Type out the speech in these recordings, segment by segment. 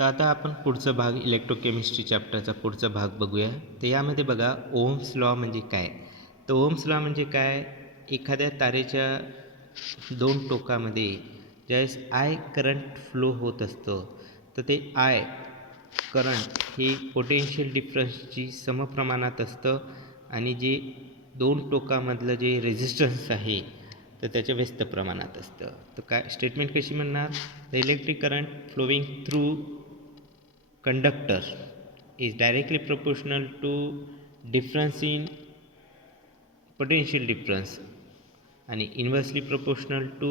तर आता आपण पुढचा भाग इलेक्ट्रोकेमिस्ट्री चॅप्टरचा पुढचा भाग बघूया. तर यामध्ये बघा ओहम्स लॉ म्हणजे काय. तर ओहम्स लॉ म्हणजे काय, एखाद्या तारेच्या दोन टोकामध्ये ज्यावेळेस आय करंट फ्लो होत असतं तर ते आय करंट हे पोटेन्शियल डिफरन्सची समप्रमाणात असतं आणि जे दोन टोकामधलं जे रेझिस्टन्स आहे तर त्याच्या व्यस्त प्रमाणात असतं. तर काय स्टेटमेंट कशी म्हणणार, the electric current flowing through conductor is directly proportional to difference in potential difference आणि inversely proportional to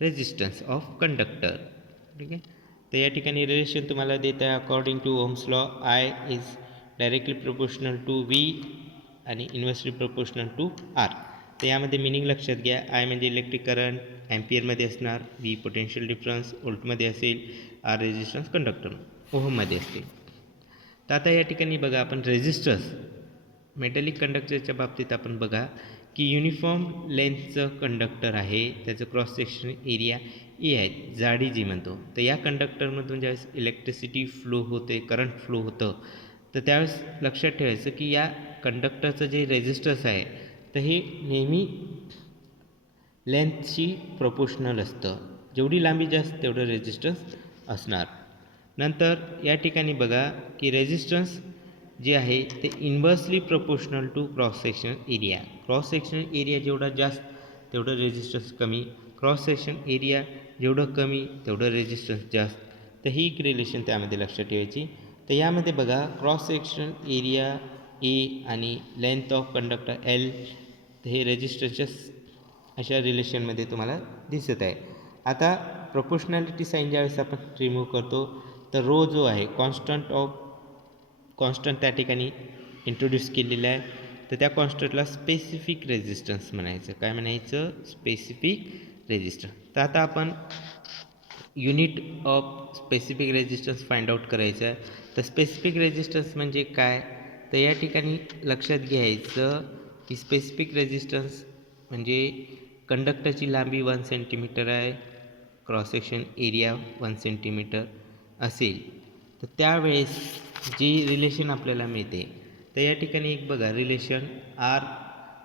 resistance of conductor. ठीक आहे. तर या ठिकाणी रिलेशन तुम्हाला देत आहे according to Ohm's law I is directly proportional to V आणि इन्व्हर्सली प्रोपोर्शनल टू आर. तर यामध्ये मिनिंग लक्षात घ्या. आय म्हणजे इलेक्ट्रिक करंट ॲम्पियरमध्ये असणार, व्ही पोटेन्शियल डिफरन्स व्होल्टमध्ये असेल, आर रेजिस्टन्स कंडक्टर ओहममध्ये असते. तर आता या ठिकाणी बघा आपण रेजिस्टन्स मेटॅलिक कंडक्टरच्या बाबतीत आपण बघा की युनिफॉर्म लेंथचं कंडक्टर आहे, त्याचं क्रॉस सेक्शन एरिया ए आहे, जाडी जी म्हणतो. तर या कंडक्टरमधून ज्यावेळेस इलेक्ट्रिसिटी फ्लो होते, करंट फ्लो होतं, तर त्यावेळेस लक्षात ठेवायचं की या कंडक्टरचं जे रेजिस्टन्स आहे तर हे नेहमी लेंथशी प्रोपोर्शनल असतं. जेवढी लांबी जास्त तेवढं रेजिस्टन्स असणार. नंतर या ठिकाणी बघा की रेजिस्टन्स जे आहे ते inversely proportional to cross section area. Cross section area जेवढा जास्त तेवढं रेजिस्टन्स कमी, क्रॉस सेक्शन एरिया जेवढं कमी तेवढं रेजिस्टन्स जास्त. तर ही एक रिलेशन त्यामध्ये लक्षात ठेवायची. तर यामध्ये बघा क्रॉस सेक्शन एरिया ए आणि लेंथ ऑफ कंडक्टर एल हे रेजिस्टन्सच्या अशा रिलेशनमध्ये तुम्हाला दिसत आहे. आता प्रोपोर्शनॅलिटी साईन ज्यावेळेस आपण रिमूव्ह करतो तर रो जो आहे कॉन्स्टंट त्या ठिकाणी इंट्रोड्यूस केलेला आहे. तर त्या कॉन्स्टंटला स्पेसिफिक रेजिस्टन्स म्हणायचं. काय म्हणायचं, स्पेसिफिक रेजिस्टन्स. तर आता आपण unit of specific resistance find out करायचं आहे. तर स्पेसिफिक रेजिस्टन्स म्हणजे काय, तर या ठिकाणी लक्षात घ्यायचं की स्पेसिफिक रेजिस्टन्स म्हणजे कंडक्टरची लांबी 1 सेंटीमीटर आहे, क्रॉस सेक्शन एरिया 1 सेंटीमीटर असेल तर त्यावेळेस जी रिलेशन आपल्याला मिळते तर या ठिकाणी एक बघा रिलेशन आर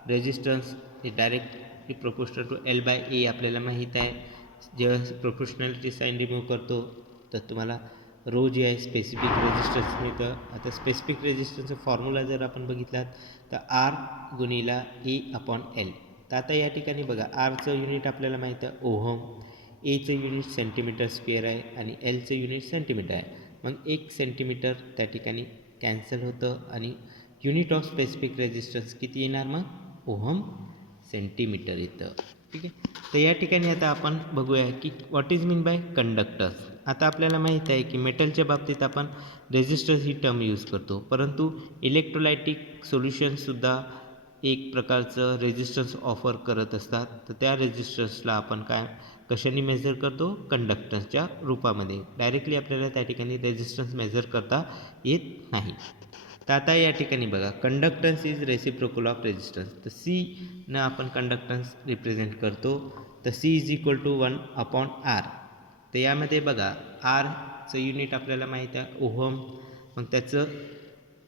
रेजिस्टन्स हे directly proportional to L by A आपल्याला माहीत आहे. जेव्हा प्रोपोर्शनॅलिटी साईन रिमूव्ह करतो तर तुम्हाला रो जे आहे स्पेसिफिक रेजिस्टन्स मिळतं. आता स्पेसिफिक रेजिस्टन्सचा फॉर्म्युला जर आपण बघितलात तर आर गुणिला ए अपॉन एल. तर आता या ठिकाणी बघा आरचं युनिट आपल्याला माहीत आहे ओहम, एचं युनिट सेंटीमीटर स्क्वेअर आहे आणि एलचं युनिट सेंटीमीटर आहे. मग 1 सेंटीमीटर त्या ठिकाणी कॅन्सल होतं आणि युनिट ऑफ स्पेसिफिक रेजिस्टन्स किती येणार, मग ओहम सेंटीमीटर येतं. ठीक आहे. तर या ठिकाणी आता आपण बघूया की what is mean by conductors. आता आपल्याला माहीत आहे की मेटलच्या बाबतीत आपण रेजिस्टन्स ही टर्म यूज करतो, परंतु इलेक्ट्रोलायटिक सोल्युशनसुद्धा एक प्रकारचं रेजिस्टन्स ऑफर करत असतात. तर त्या रेजिस्टन्सला आपण काय कशाने मेजर करतो, कंडक्टन्सच्या रूपामध्ये. डायरेक्टली आपल्याला त्या ठिकाणी रेजिस्टन्स मेजर करता येत नाही. तर आता या ठिकाणी बघा conductance is reciprocal of resistance. तर सी न आपण कंडक्टन्स रिप्रेझेंट करतो. तर C is equal to 1 upon R. तर यामध्ये बघा आरचं युनिट आपल्याला माहीत आहे ओहम, मग त्याचं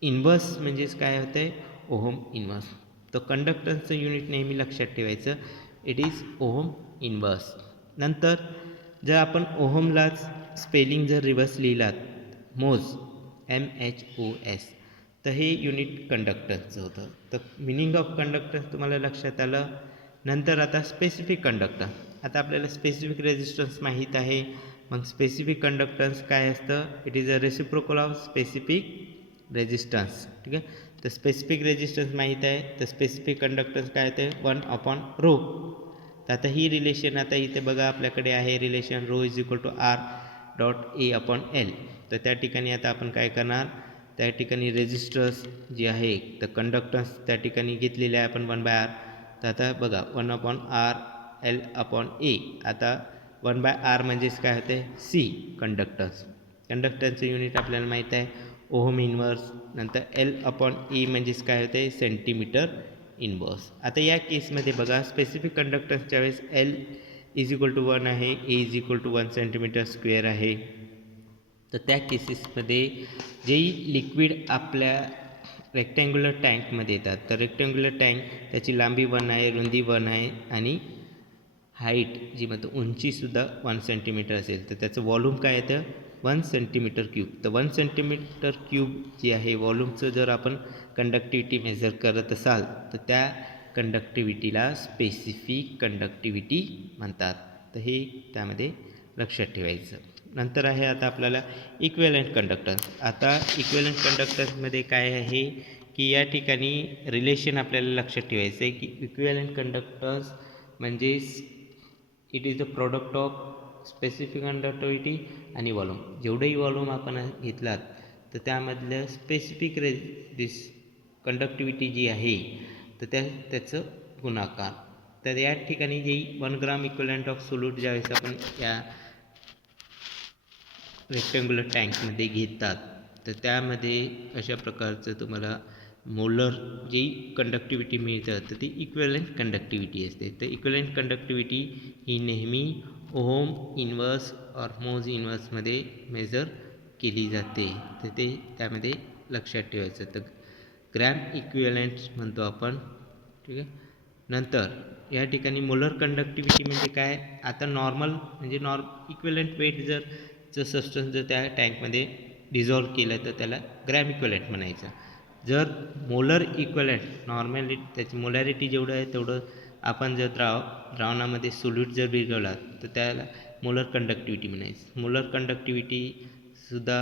इन्व्हर्स म्हणजेच काय होतं आहे ओहम इन्व्हर्स. तर कंडक्टन्सचं युनिट नेहमी लक्षात ठेवायचं, इट इज ओहम इन्व्हर्स. नंतर जर आपण ओहमलाच स्पेलिंग जर रिव्हर्स लिहिलात मोज MHOS तर हे युनिट कंडक्टन्सचं होतं. तर मिनिंग ऑफ कंडक्टन्स तुम्हाला लक्षात आलं. नंतर आता स्पेसिफिक कंडक्टन्स. आता आपल्याला स्पेसिफिक रेजिस्टन्स माहीत आहे, मग स्पेसिफिक कंडक्टन्स काय असतं, it is a reciprocal of specific resistance. ठीक आहे. तर स्पेसिफिक रेजिस्टन्स माहीत आहे, तर स्पेसिफिक कंडक्टन्स काय येते 1 अपॉन रो. तर आता ही रिलेशन आता इथे बघा आपल्याकडे आहे relation rho is equal to R dot A upon L. तर त्या ठिकाणी आता आपण काय करणार, त्या ठिकाणी रेजिस्टन्स जे आहे तर कंडक्टन्स त्या ठिकाणी घेतलेले आहे आपण 1 बाय आर. तर आता बघा 1 अपॉन आर एल अपॉन ए. आता 1 बाय आर म्हणजेच काय होते सी कंडक्टन्स. कंडक्टन्सचं युनिट आपल्याला माहीत आहे ओहम इन्व्हर्स. नंतर एल अपॉन ए म्हणजेच काय होते सेंटीमीटर इन्व्हर्स. आता या केसमध्ये बघा स्पेसिफिक कंडक्टन्सच्या वेळेस एल इज इक्वल टू 1 आहे, A is equal to 1 centimetre square आहे. तर त्या केसेसमध्ये जेही लिक्विड आपल्या रेक्टँग्युलर टँकमध्ये येतात, तर रेक्टँग्युलर टँक त्याची लांबी 1 आहे, रुंदी 1 आहे आणि हाईट जी म्हणतो उंचीसुद्धा 1 सेंटीमीटर असेल, तर त्याचं वॉल्यूम काय येतं 1 सेंटीमीटर क्यूब. तर 1 सेंटीमीटर क्यूब जी आहे वॉल्यूमचं जर आपण कंडक्टिव्हिटी मेजर करत असाल तर त्या कंडक्टिव्हिटीला स्पेसिफिक कंडक्टिव्हिटी म्हणतात. तर हे त्यामध्ये लक्षात ठेवायचं. नंतर आहे आता आपल्याला इक्विव्हॅलेंट कंडक्टन्स. आता इक्विव्हॅलेंट कंडक्टन्समध्ये काय आहे की या ठिकाणी रिलेशन आपल्याला लक्षात ठेवायचं आहे की इक्विव्हॅलेंट कंडक्टन्स म्हणजे it is the product of specific conductivity आणि वॉल्यूम. जेवढंही वॉल्यूम आपण घेतलात तर त्यामधलं स्पेसिफिक कंडक्टिव्हिटी जी आहे तर त्याचं गुणाकार. तर या ठिकाणी जे 1 ग्राम इक्विव्हॅलेंट ऑफ सोल्यूट ज्यावेळेस आपण या रेक्टँग्युलर टँकमध्ये घेतात तर त्यामध्ये अशा प्रकारचं तुम्हाला मोलर जी कंडक्टिव्हिटी मिळतं तर ती इक्विव्हॅलेंट कंडक्टिव्हिटी असते. तर इक्विव्हॅलेंट कंडक्टिव्हिटी ही नेहमी ओहम इन्व्हर्स और मोज इन्व्हर्समध्ये मेजर केली जाते. तर ते त्यामध्ये लक्षात ठेवायचं. तर ग्रॅम इक्विव्हॅलेंट म्हणतो आपण, ठीक आहे. नंतर या ठिकाणी मोलर कंडक्टिव्हिटी म्हणजे काय, आता नॉर्मल म्हणजे इक्विव्हॅलेंट वेट जर सबस्टन्स जर त्या टँकमध्ये डिझॉल्व केलं तर त्याला ग्रॅम इक्विव्हॅलेंट म्हणायचं. जर मोलर इक्विव्हॅलेंट नॉर्मली त्याची मोलॅरिटी जेवढं आहे तेवढं आपण जर द्रावणामध्ये सोल्यूट जर विरघळला तर त्याला मोलर कंडक्टिव्हिटी म्हणायचं. मोलर कंडक्टिव्हिटीसुद्धा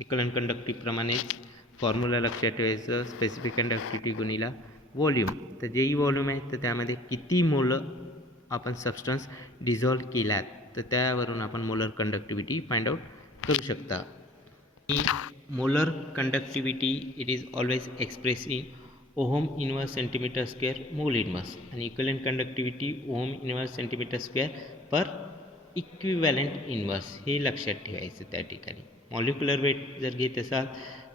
इक्विव्हॅलेंट कंडक्टिव्हिटीप्रमाणेच फॉर्म्युला लक्षात ठेवायचं, स्पेसिफिक कंडक्टिव्हिटी गुणिला व्हॉल्यूम. तर जेही व्हॉल्यूम आहे तर त्यामध्ये किती मोल आपण सबस्टन्स डिझॉल्व केल्यात तर त्यावरून आपण मोलर कंडक्टिव्हिटी फाइंड आउट करू शकता. Molar conductivity it is always express in ohm inverse centimetre square mole inverse आणि equivalent conductivity ohm inverse centimetre square per equivalent inverse हे लक्षात ठेवायचं. त्या ठिकाणी मॉलिक्युलर वेट जर घेत असाल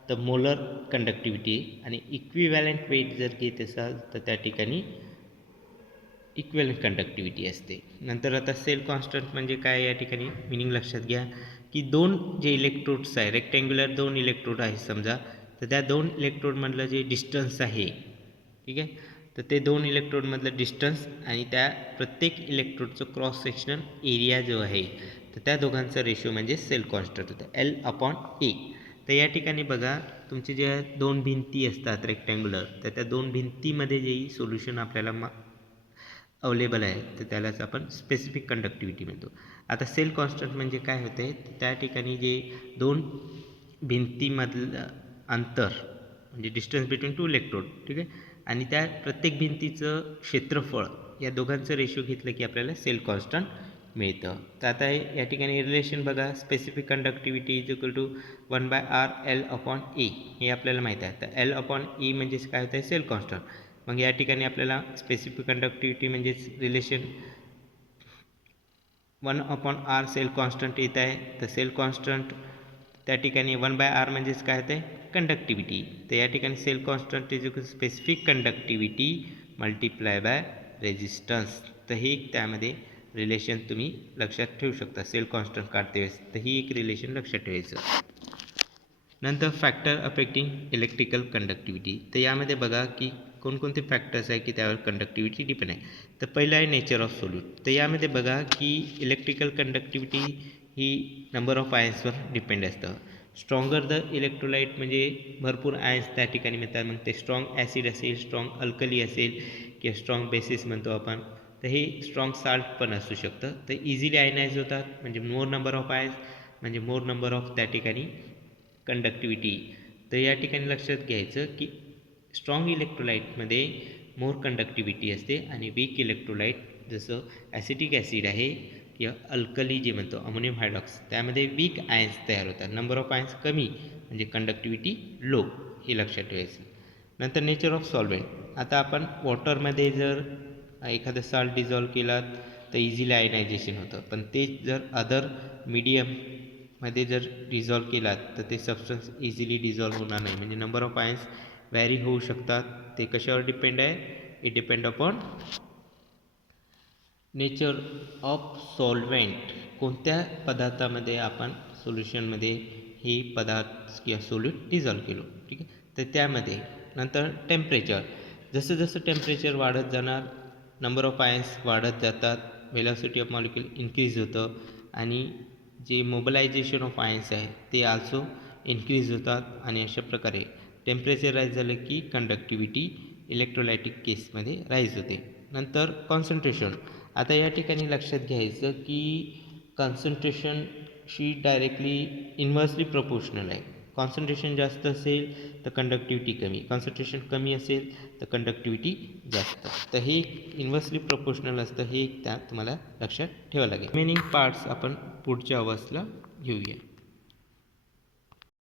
तर मोलर कंडक्टिव्हिटी आणि इक्विव्हॅलेंट वेट जर घेत असाल तर त्या ठिकाणी इक्विव्हॅलेंट कंडक्टिव्हिटी असते. नंतर आता सेल कॉन्स्टंट म्हणजे काय, या ठिकाणी मिनिंग लक्षात घ्या की दोन जे इलेक्ट्रोड्स आहे, रेक्टँग्युलर 2 इलेक्ट्रोड आहे समजा, तर त्या 2 इलेक्ट्रोडमधलं जे डिस्टन्स आहे, ठीक आहे, तर ते 2 इलेक्ट्रोडमधलं डिस्टन्स आणि त्या प्रत्येक इलेक्ट्रोडचं क्रॉस सेक्शनल एरिया जो आहे तर त्या दोघांचा रेशो म्हणजे सेल कॉन्स्टंट होतं L/A. तर या ठिकाणी बघा तुमचे जे 2 भिंती असतात रेक्टँग्युलर, तर त्या 2 भिंतीमध्ये जेही सोल्युशन आपल्याला अवेलेबल आहे तर त्यालाच आपण स्पेसिफिक कंडक्टिव्हिटी म्हणतो. आता सेल कॉन्स्टंट म्हणजे काय होते, त्या ठिकाणी जे 2 भिंतीमधलं अंतर म्हणजे डिस्टन्स बिटवीन 2 इलेक्ट्रोड, ठीक आहे, आणि त्या प्रत्येक भिंतीचं क्षेत्रफळ या दोघांचं रेशो घेतलं की आपल्याला सेल कॉन्स्टंट मिळतं. तर आता या ठिकाणी रिलेशन बघा, specific conductivity is equal to 1/r L/E हे आपल्याला माहीत आहे. तर L/E म्हणजेच काय होतं, सेल कॉन्स्टंट. मग या ठिकाणी आपल्याला स्पेसिफिक कंडक्टिव्हिटी म्हणजेच रिलेशन 1/r सेल कॉन्स्टंट येत आहे. तर सेल कॉन्स्टंट त्या ठिकाणी 1/r म्हणजेच काय होते, कंडक्टिव्हिटी. तर या ठिकाणी cell constant is equal specific conductivity multiply by resistance. तर ही त्यामध्ये रिलेशन तुम्ही लक्षात ठेवू शकता सेल कॉन्स्टंट काढते वेळेस. तर ही एक रिलेशन लक्षात ठेवायचं. नंतर फॅक्टर अफेक्टिंग इलेक्ट्रिकल कंडक्टिव्हिटी. तर यामध्ये बघा की कोणकोणते फॅक्टर्स आहे की त्यावर कंडक्टिव्हिटी डिपेंड आहे. तर पहिलं आहे नेचर ऑफ सोल्यूट. तर यामध्ये बघा की इलेक्ट्रिकल कंडक्टिव्हिटी ही नंबर ऑफ आयन्सवर डिपेंड असतं. स्ट्रॉंगर द इलेक्ट्रोलाइट म्हणजे भरपूर आयन्स त्या ठिकाणी मिळतात. मग ते स्ट्रॉंग ॲसिड असेल, स्ट्रॉंग अल्कली असेल किंवा स्ट्रॉंग बेसिस म्हणतो आपण, तर हे स्ट्रॉंग साल्ट पण असू शकतं. तर इझिली आयनाइज होतात म्हणजे मोर नंबर ऑफ आयन्स म्हणजे मोर नंबर ऑफ त्या ठिकाणी कंडक्टिव्हिटी. तर या ठिकाणी लक्षात घ्यायचं की स्ट्रॉंग इलेक्ट्रोलाइटमध्ये मोर कंडक्टिव्हिटी असते आणि वीक इलेक्ट्रोलाइट जसं ॲसिटिक ॲसिड आहे किंवा अल्कली जे म्हणतो अमोनियम हायड्रॉक्स, त्यामध्ये वीक आयन्स तयार होतात. नंबर ऑफ आयन्स कमी म्हणजे कंडक्टिव्हिटी लो, हे लक्षात ठेवायचं. नंतर नेचर ऑफ सॉल्व्हेंट. आता आपण वॉटरमध्ये जर एखादं साल्ट डिझॉल्व केला तर इझिली आयनायझेशन होतं, पण ते जर अदर मीडियममध्ये जर डिझॉल्व केला तर ते सबस्टन्स इझिली डिझॉल्व होणार नाही. म्हणजे नंबर ऑफ आयन्स व्हॅरी होऊ शकतात. ते कशावर डिपेंड आहे, it depend upon nature of solvent. कोणत्या पदार्थामध्ये आपण सोल्युशनमध्ये हे पदार्थ किंवा सोल्यूट डिझॉल्व केलो. ठीक आहे. तर त्यामध्ये नंतर टेम्परेचर, जसं जसं टेम्परेचर वाढत जाणार नंबर ऑफ आयन्स वाढत जातात, व्हेलॉसिटी ऑफ मॉलिक्यूल इन्क्रीज होतं आणि जे मोबिलायझेशन ऑफ आयन्स आहे ते आल्सो इन्क्रीज होतात. आणि अशा प्रकारे टेम्परेचर राईज झालं की कंडक्टिव्हिटी इलेक्ट्रोलायटिक केसमध्ये राईज होते. नंतर कॉन्सन्ट्रेशन, आता या ठिकाणी लक्षात घ्यायचं की कॉन्सन्ट्रेशनशी डायरेक्टली इन्व्हर्सली प्रोपोर्शनल आहे. कॉन्सन्ट्रेशन जास्त असेल तर कंडक्टिव्हिटी कमी, कॉन्सन्ट्रेशन कमी असेल तर कंडक्टिव्हिटी जास्त. तर हे इन्व्हर्सली प्रोपोर्शनल असतं, हे त्यात तुम्हाला लक्षात ठेवावं लागेल. रिमेनिंग पार्ट्स आपण पुढच्या अवस्थेला घेऊया.